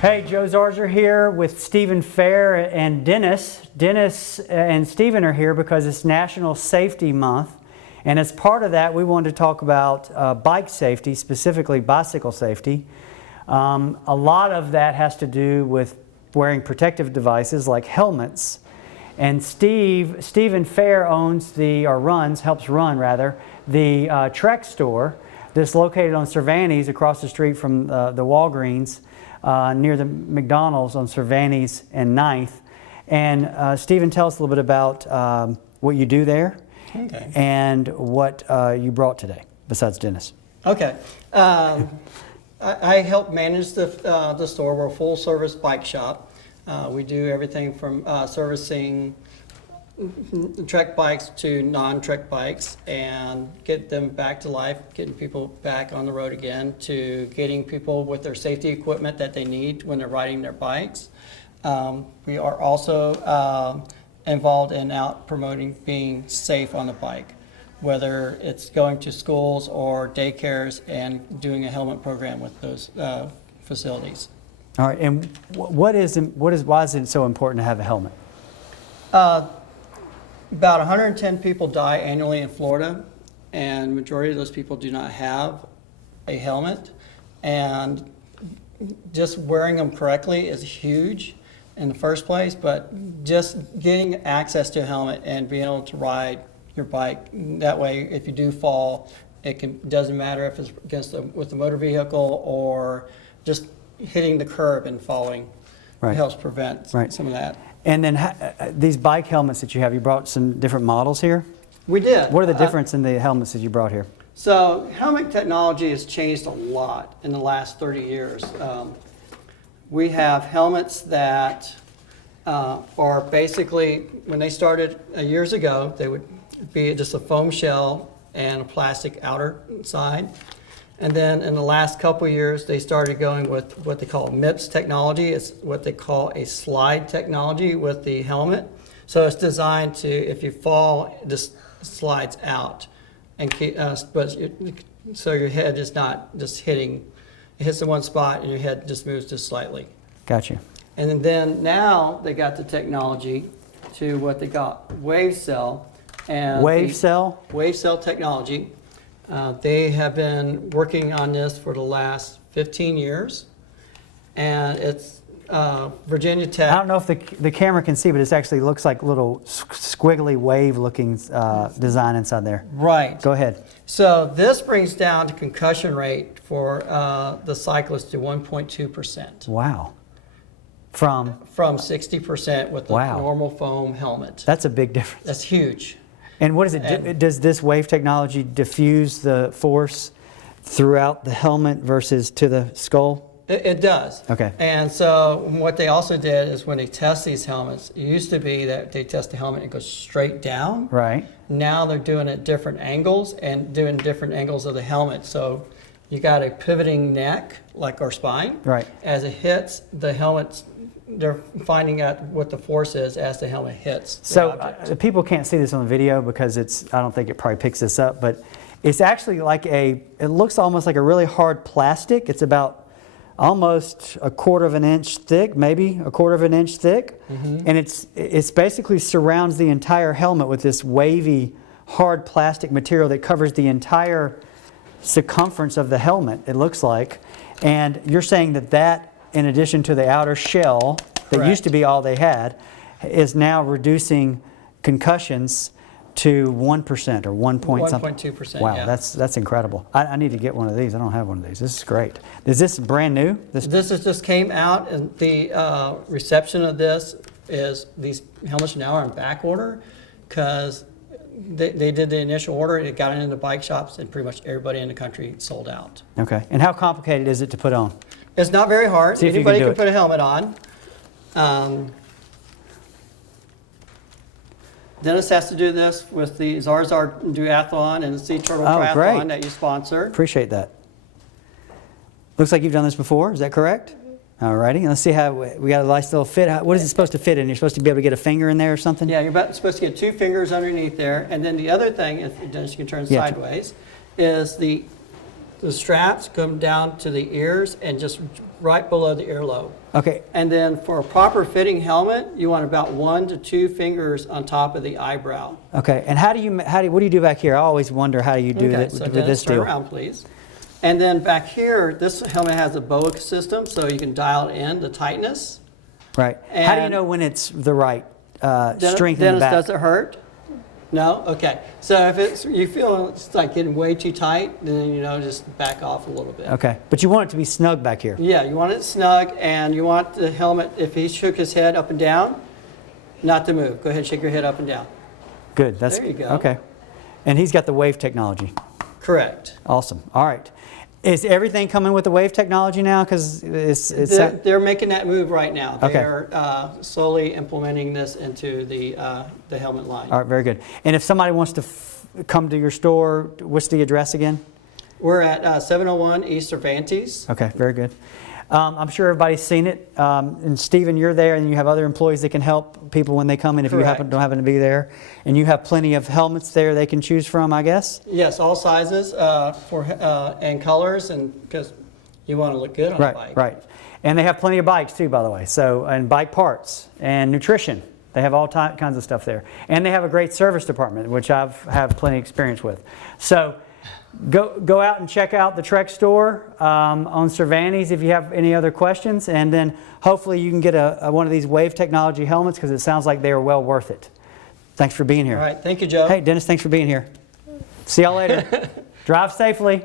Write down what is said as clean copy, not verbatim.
Hey, Joe Zarzaur here with Stephen Fair and Dennis. Dennis and Stephen are here because it's National Safety Month. And as part of that, we wanted to talk about bike safety, specifically bicycle safety. A lot of that has to do with wearing protective devices like helmets. And Stephen Fair owns helps run the Trek store that's located on Cervantes across the street from the Walgreens. Near the McDonald's on Cervantes and 9th. And Stephen, tell us a little bit about what you do there, okay, and what you brought today, besides Dennis. Okay. I help manage the store. We're a full-service bike shop. We do everything from servicing Trek bikes to non-Trek bikes and get them back to life, getting people back on the road again, to getting people with their safety equipment that they need when they're riding their bikes. We are also involved in out promoting being safe on the bike, whether it's going to schools or daycares and doing a helmet program with those facilities. All right, and why is it so important to have a helmet? About 110 people die annually in Florida, and majority of those people do not have a helmet. And just wearing them correctly is huge in the first place, but just getting access to a helmet and being able to ride your bike, that way if you do fall, doesn't matter if it's with a motor vehicle or just hitting the curb and falling. Right. It helps prevent some of that. And then these bike helmets that you brought some different models here? We did. What are the difference in the helmets that you brought here? So helmet technology has changed a lot in the last 30 years. We have helmets that are basically, when they started years ago, they would be just a foam shell and a plastic outer side. And then in the last couple of years, they started going with what they call MIPS technology. It's what they call a slide technology with the helmet. So it's designed to, if you fall, it just slides out, and so your head is not just hitting. It hits in one spot, and your head just moves just slightly. Gotcha. And then now they got the technology to what they got wave cell. And wave cell? Wave cell technology. They have been working on this for the last 15 years, and it's Virginia Tech. I don't know if the camera can see, but it actually looks like little squiggly wave-looking design inside there. Right. Go ahead. So this brings down the concussion rate for the cyclist to 1.2%. Wow. From 60% with the normal foam helmet. That's a big difference. That's huge. And what is it? Does this wave technology diffuse the force throughout the helmet versus to the skull? It does. Okay. And so what they also did is when they test these helmets, it used to be that they test the helmet and it goes straight down. Right. Now they're doing it at different angles and doing different angles of the helmet. So you got a pivoting neck, like our spine. Right. As it hits, the helmet's they're finding out what the force is as the helmet hits. So people can't see this on the video because I don't think it probably picks this up, but it's actually like it looks almost like a really hard plastic. It's about almost 1/4 of an inch thick, maybe 1/4 of an inch thick. Mm-hmm. And it's basically surrounds the entire helmet with this wavy, hard plastic material that covers the entire circumference of the helmet, it looks like. And you're saying that in addition to the outer shell, that used to be all they had, is now reducing concussions to 1% or 1.2%. Wow, yeah. that's incredible. I need to get one of these. I don't have one of these. This is great. Is this brand new? This just came out, and the reception of this is these helmets now are in back order because they did the initial order, it got into bike shops, and pretty much everybody in the country sold out. Okay. And how complicated is it to put on? It's not very hard. See if anybody you can put a helmet on. Dennis has to do this with the Zarzaur Duathlon and the Sea Turtle Triathlon that you sponsor. Appreciate that. Looks like you've done this before. Is that correct? All righty. Let's see how we got a nice little fit. What is it supposed to fit in? You're supposed to be able to get a finger in there or something? Yeah, you're supposed to get 2 fingers underneath there. And then the other thing, if Dennis, you can turn sideways, is the straps come down to the ears and just right below the earlobe. Okay. And then for a proper fitting helmet, you want about 1 to 2 fingers on top of the eyebrow. Okay. And what do you do back here? I always wonder how you do Okay, that so with Dennis, this turn deal. around, please. And then back here, this helmet has a BOA system, so you can dial in the tightness. Right. How do you And- know when it's the right Dennis, strength in the back? does it hurt? No? Okay. So if you feel it's like getting way too tight, then just back off a little bit. Okay. But you want it to be snug back here. Yeah, you want it snug, and you want the helmet, if he shook his head up and down, not to move. Go ahead and shake your head up and down. Good. That's There you go. Okay. And he's got the wave technology. Correct. Awesome. All right. Is everything coming with the wave technology now? Because They're making that move right now. Okay. They're slowly implementing this into the helmet line. all right. Very good. And if somebody wants to come to your store, what's the address again? We're at 701 East Cervantes. Okay. Very good. I'm sure everybody's seen it. And Stephen, you're there, and you have other employees that can help people when they come in if you Correct. don't happen to be there. And you have plenty of helmets there they can choose from, I guess. Yes, all sizes and colors, and because you want to look good on a Right, bike. right. And they have plenty of bikes too, by the way. So, and bike parts and nutrition. They have all kinds of stuff there. And they have a great service department, which I've have plenty of experience with. So go out and check out the Trek store on Cervantes if you have any other questions. And then hopefully you can get one of these wave technology helmets, because it sounds like they are well worth it. Thanks for being here. All right, thank you, Joe. Hey, Dennis, thanks for being here. See y'all later. Drive safely.